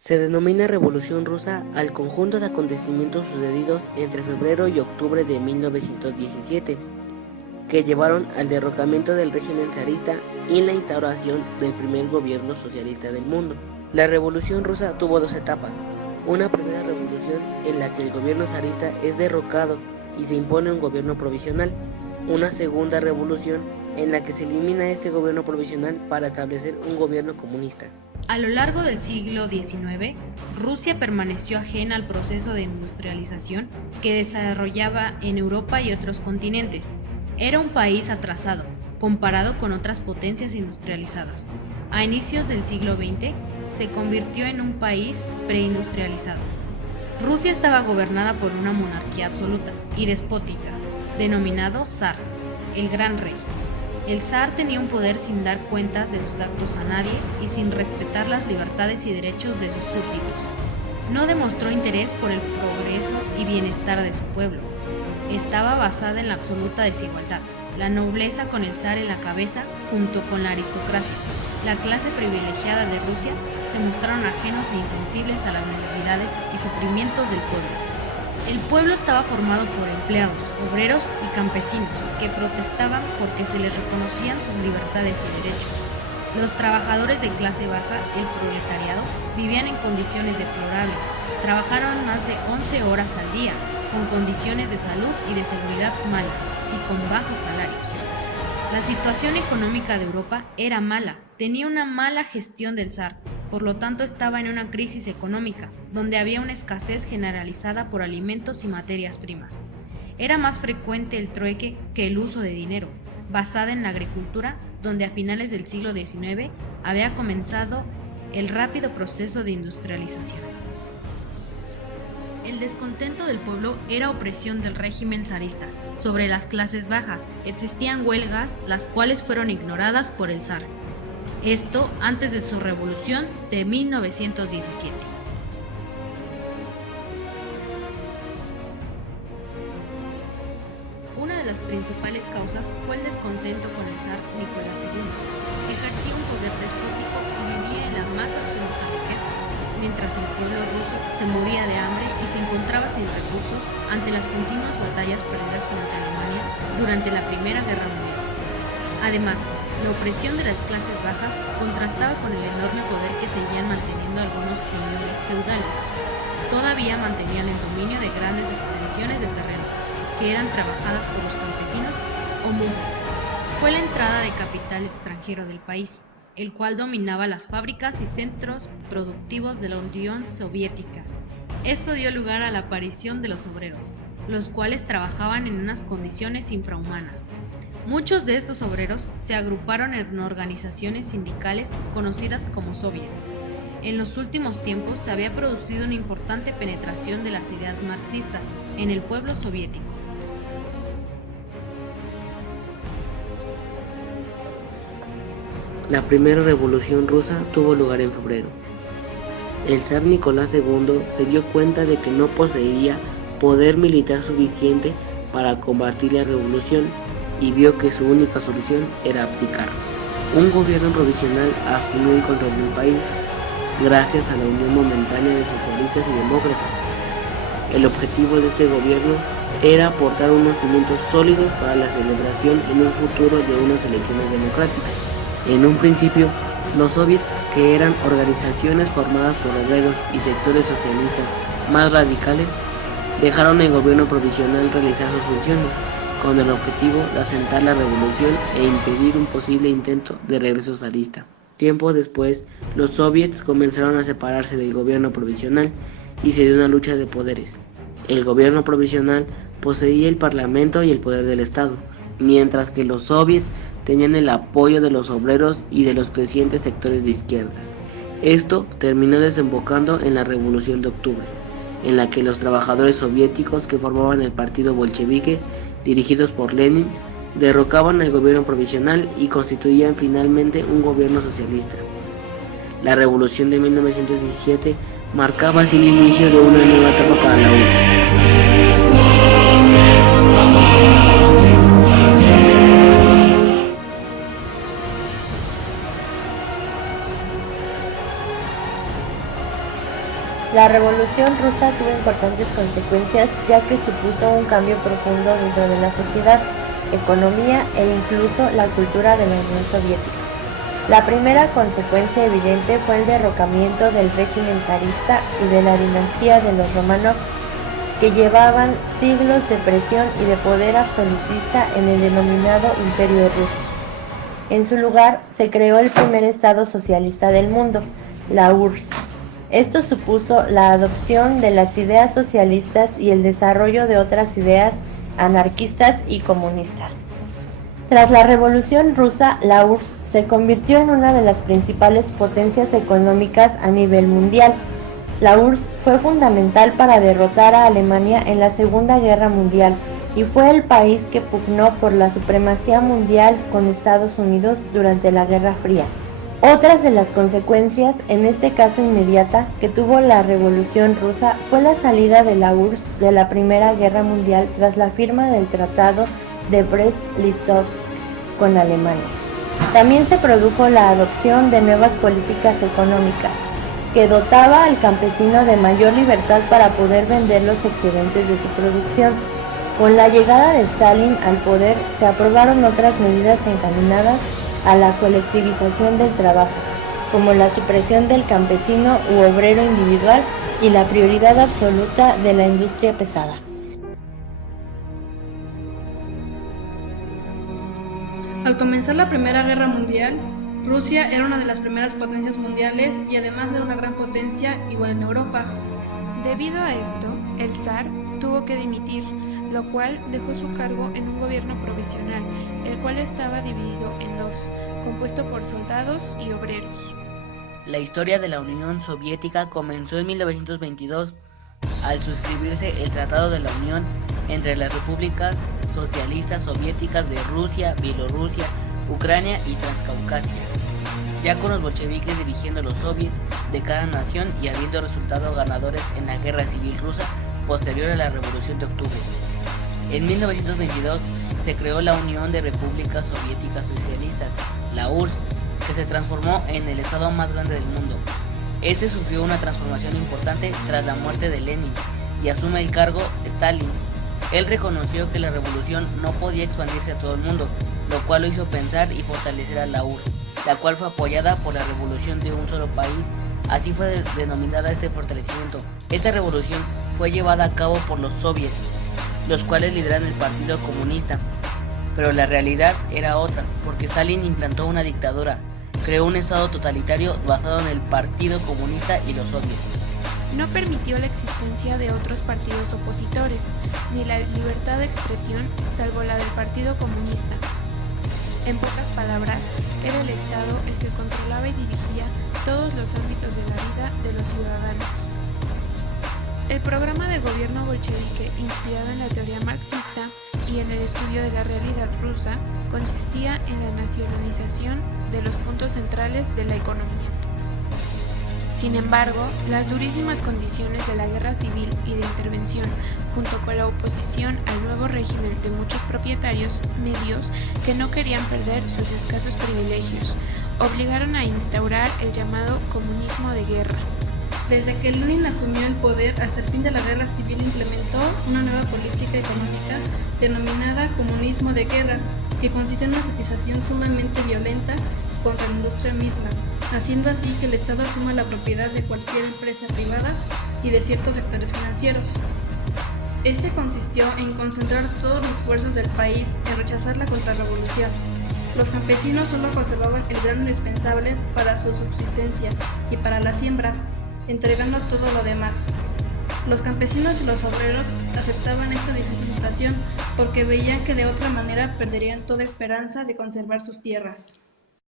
Se denomina Revolución Rusa al conjunto de acontecimientos sucedidos entre febrero y octubre de 1917, que llevaron al derrocamiento del régimen zarista y la instauración del primer gobierno socialista del mundo. La Revolución Rusa tuvo dos etapas: una primera revolución en la que el gobierno zarista es derrocado y se impone un gobierno provisional, una segunda revolución en la que se elimina este gobierno provisional para establecer un gobierno comunista. A lo largo del siglo XIX, Rusia permaneció ajena al proceso de industrialización que desarrollaba en Europa y otros continentes. Era un país atrasado, comparado con otras potencias industrializadas. A inicios del siglo XX, se convirtió en un país preindustrializado. Rusia estaba gobernada por una monarquía absoluta y despótica, denominado zar, el gran rey. El zar tenía un poder sin dar cuentas de sus actos a nadie y sin respetar las libertades y derechos de sus súbditos. No demostró interés por el progreso y bienestar de su pueblo. Estaba basada en la absoluta desigualdad. La nobleza con el zar en la cabeza, junto con la aristocracia, la clase privilegiada de Rusia, se mostraron ajenos e insensibles a las necesidades y sufrimientos del pueblo. El pueblo estaba formado por empleados, obreros y campesinos que protestaban porque se les reconocían sus libertades y derechos. Los trabajadores de clase baja, el proletariado, vivían en condiciones deplorables, trabajaron más de 11 horas al día, con condiciones de salud y de seguridad malas y con bajos salarios. La situación económica de Europa era mala, tenía una mala gestión del zar, por lo tanto estaba en una crisis económica, donde había una escasez generalizada por alimentos y materias primas. Era más frecuente el trueque que el uso de dinero, basada en la agricultura, donde a finales del siglo XIX había comenzado el rápido proceso de industrialización. El descontento del pueblo era opresión del régimen zarista sobre las clases bajas. Existían huelgas, las cuales fueron ignoradas por el zar. Esto antes de su revolución de 1917. Una de las principales causas fue el descontento con el zar Nicolás II. Ejercía un poder despótico y vivía en la más absoluta riqueza, mientras el pueblo ruso se moría de hambre y se encontraba sin recursos ante las continuas batallas perdidas frente a Alemania durante la Primera Guerra Mundial. Además, la opresión de las clases bajas contrastaba con el enorme poder que seguían manteniendo algunos señores feudales. Todavía mantenían el dominio de grandes extensiones de terreno, que eran trabajadas por los campesinos o mujeres. Fue la entrada de capital extranjero del país, el cual dominaba las fábricas y centros productivos de la Unión Soviética. Esto dio lugar a la aparición de los obreros, los cuales trabajaban en unas condiciones infrahumanas. Muchos de estos obreros se agruparon en organizaciones sindicales conocidas como soviets. En los últimos tiempos se había producido una importante penetración de las ideas marxistas en el pueblo soviético. La primera revolución rusa tuvo lugar en febrero. El zar Nicolás II se dio cuenta de que no poseía poder militar suficiente para combatir la revolución y vio que su única solución era abdicar. Un gobierno provisional asumió el control del país, gracias a la unión momentánea de socialistas y demócratas. El objetivo de este gobierno era aportar unos cimientos sólidos para la celebración en un futuro de unas elecciones democráticas. En un principio, los soviets, que eran organizaciones formadas por obreros y sectores socialistas más radicales, dejaron el gobierno provisional realizar sus funciones, con el objetivo de asentar la revolución e impedir un posible intento de regreso zarista. Tiempo después, los soviets comenzaron a separarse del gobierno provisional y se dio una lucha de poderes. El gobierno provisional poseía el parlamento y el poder del Estado, mientras que los soviets tenían el apoyo de los obreros y de los crecientes sectores de izquierdas. Esto terminó desembocando en la Revolución de Octubre, en la que los trabajadores soviéticos que formaban el partido bolchevique, dirigidos por Lenin, derrocaban al gobierno provisional y constituían finalmente un gobierno socialista. La Revolución de 1917 marcaba así el inicio de una nueva etapa para la La Revolución Rusa tuvo importantes consecuencias ya que supuso un cambio profundo dentro de la sociedad, economía e incluso la cultura de la Unión Soviética. La primera consecuencia evidente fue el derrocamiento del régimen zarista y de la dinastía de los Románov, que llevaban siglos de presión y de poder absolutista en el denominado Imperio Ruso. En su lugar, se creó el primer Estado socialista del mundo, la URSS. Esto supuso la adopción de las ideas socialistas y el desarrollo de otras ideas anarquistas y comunistas. Tras la Revolución Rusa, la URSS se convirtió en una de las principales potencias económicas a nivel mundial. La URSS fue fundamental para derrotar a Alemania en la Segunda Guerra Mundial y fue el país que pugnó por la supremacía mundial con Estados Unidos durante la Guerra Fría. Otras de las consecuencias, en este caso inmediata, que tuvo la Revolución Rusa fue la salida de la URSS de la Primera Guerra Mundial tras la firma del Tratado de Brest-Litovsk con Alemania. También se produjo la adopción de nuevas políticas económicas, que dotaba al campesino de mayor libertad para poder vender los excedentes de su producción. Con la llegada de Stalin al poder, se aprobaron otras medidas encaminadas a la colectivización del trabajo, como la supresión del campesino u obrero individual y la prioridad absoluta de la industria pesada. Al comenzar la Primera Guerra Mundial, Rusia era una de las primeras potencias mundiales y además era una gran potencia igual en Europa. Debido a esto, el zar tuvo que dimitir, lo cual dejó su cargo en un gobierno provisional, el cual estaba dividido en dos, compuesto por soldados y obreros. La historia de la Unión Soviética comenzó en 1922 al suscribirse el Tratado de la Unión entre las repúblicas socialistas soviéticas de Rusia, Bielorrusia, Ucrania y Transcaucasia, ya con los bolcheviques dirigiendo los soviets de cada nación y habiendo resultado ganadores en la Guerra Civil Rusa posterior a la Revolución de Octubre. En 1922 se creó la Unión de Repúblicas Soviéticas Socialistas, la URSS, que se transformó en el estado más grande del mundo. Este sufrió una transformación importante tras la muerte de Lenin y asume el cargo Stalin. Él reconoció que la revolución no podía expandirse a todo el mundo, lo cual lo hizo pensar y fortalecer a la URSS, la cual fue apoyada por la revolución de un solo país. Así fue denominada este fortalecimiento. Esta revolución fue llevada a cabo por los soviets, los cuales lideran el Partido Comunista, pero la realidad era otra, porque Stalin implantó una dictadura, creó un estado totalitario basado en el Partido Comunista y los soviets. No permitió la existencia de otros partidos opositores, ni la libertad de expresión, salvo la del Partido Comunista. En pocas palabras, era el Estado el que controlaba y dirigía todos los ámbitos de la vida de los ciudadanos. El programa de gobierno bolchevique, inspirado en la teoría marxista y en el estudio de la realidad rusa, consistía en la nacionalización de los puntos centrales de la economía. Sin embargo, las durísimas condiciones de la guerra civil y de intervención, junto con la oposición al nuevo régimen de muchos propietarios medios que no querían perder sus escasos privilegios, obligaron a instaurar el llamado comunismo de guerra. Desde que Lenin asumió el poder hasta el fin de la guerra civil implementó una nueva política económica denominada comunismo de guerra, que consiste en una utilización sumamente violenta contra la industria misma, haciendo así que el Estado asuma la propiedad de cualquier empresa privada y de ciertos sectores financieros. Este consistió en concentrar todos los esfuerzos del país en rechazar la contrarrevolución. Los campesinos solo conservaban el grano indispensable para su subsistencia y para la siembra, entregando todo lo demás. Los campesinos y los obreros aceptaban esta difícil situación porque veían que de otra manera perderían toda esperanza de conservar sus tierras.